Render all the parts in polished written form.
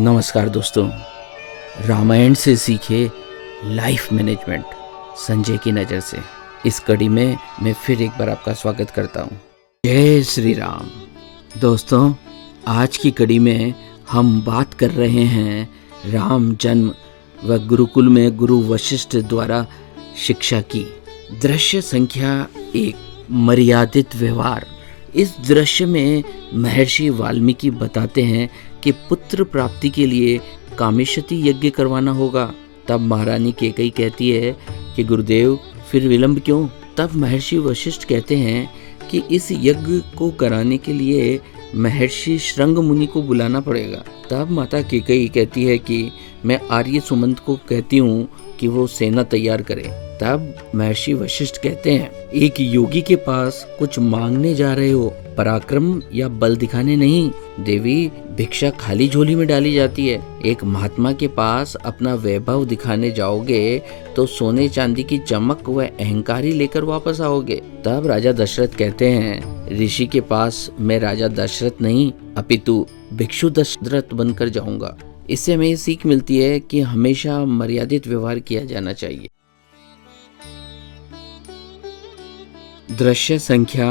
नमस्कार दोस्तों, रामायण से सीखे लाइफ मैनेजमेंट संजय की नज़र से इस कड़ी में मैं फिर एक बार आपका स्वागत करता हूँ। जय श्री राम। दोस्तों, आज की कड़ी में हम बात कर रहे हैं राम जन्म व गुरुकुल में गुरु वशिष्ठ द्वारा शिक्षा की। दृश्य संख्या 1, मर्यादित व्यवहार। इस दृश्य में महर्षि वाल्मीकि बताते हैं कि पुत्र प्राप्ति के लिए कामेशती यज्ञ करवाना होगा। तब महारानी कैकेयी कहती है कि गुरुदेव फिर विलंब क्यों? तब महर्षि वशिष्ठ कहते हैं कि इस यज्ञ को कराने के लिए महर्षि श्रृंग मुनि को बुलाना पड़ेगा। तब माता कैकेयी कहती है कि मैं आर्य सुमंत को कहती हूँ कि वो सेना तैयार करे। तब महर्षि वशिष्ठ कहते हैं, एक योगी के पास कुछ मांगने जा रहे हो, पराक्रम या बल दिखाने नहीं। देवी, भिक्षा खाली झोली में डाली जाती है। एक महात्मा के पास अपना वैभव दिखाने जाओगे तो सोने चांदी की चमक व अहंकारी लेकर वापस आओगे। तब राजा दशरथ कहते हैं, ऋषि के पास मैं राजा दशरथ नहीं अपितु भिक्षु दशरथ बनकर जाऊंगा। इससे हमें सीख मिलती है कि हमेशा मर्यादित व्यवहार किया जाना चाहिए। दृश्य संख्या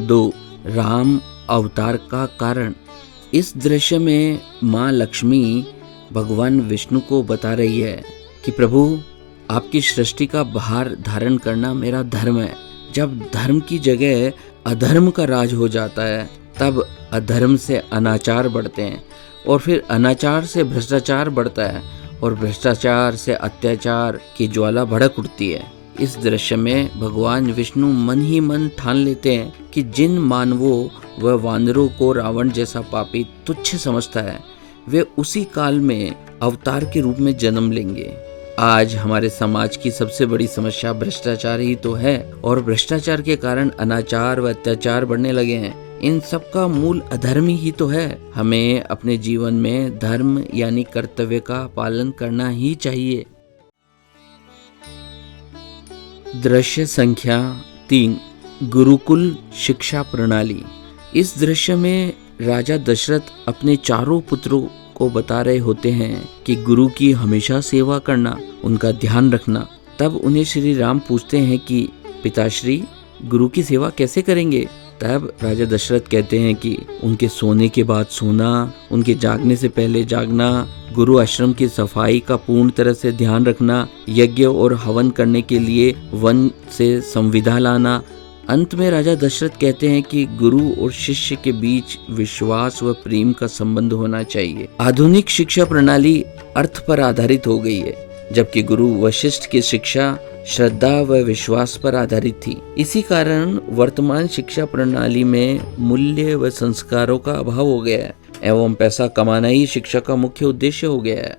2, राम अवतार का कारण। इस दृश्य में माँ लक्ष्मी भगवान विष्णु को बता रही है कि प्रभु, आपकी सृष्टि का भार धारण करना मेरा धर्म है। जब धर्म की जगह अधर्म का राज हो जाता है तब अधर्म से अनाचार बढ़ते हैं और फिर अनाचार से भ्रष्टाचार बढ़ता है और भ्रष्टाचार से अत्याचार की ज्वाला भड़क उठती है। इस दृश्य में भगवान विष्णु मन ही मन ठान लेते हैं कि जिन मानवों व वानरों को रावण जैसा पापी तुच्छ समझता है, वे उसी काल में अवतार के रूप में जन्म लेंगे। आज हमारे समाज की सबसे बड़ी समस्या भ्रष्टाचार ही तो है और भ्रष्टाचार के कारण अनाचार व अत्याचार बढ़ने लगे हैं। इन सब का मूल अधर्म ही तो है। हमें अपने जीवन में धर्म यानी कर्तव्य का पालन करना ही चाहिए। दृश्य संख्या 3, गुरुकुल शिक्षा प्रणाली। इस दृश्य में राजा दशरथ अपने चारों पुत्रों को बता रहे होते हैं कि गुरु की हमेशा सेवा करना, उनका ध्यान रखना। तब उन्हें श्री राम पूछते हैं कि पिताश्री, गुरु की सेवा कैसे करेंगे? तब राजा दशरथ कहते हैं कि उनके सोने के बाद सोना, उनके जागने से पहले जागना, गुरु आश्रम की सफाई का पूर्ण तरह से ध्यान रखना, यज्ञ और हवन करने के लिए वन से संविदा लाना। अंत में राजा दशरथ कहते हैं कि गुरु और शिष्य के बीच विश्वास व प्रेम का संबंध होना चाहिए। आधुनिक शिक्षा प्रणाली अर्थ पर आधारित हो गई है, जबकि गुरु वशिष्ठ की शिक्षा श्रद्धा व विश्वास पर आधारित थी। इसी कारण वर्तमान शिक्षा प्रणाली में मूल्य व संस्कारों का अभाव हो गया है एवं पैसा कमाना ही शिक्षा का मुख्य उद्देश्य हो गया है।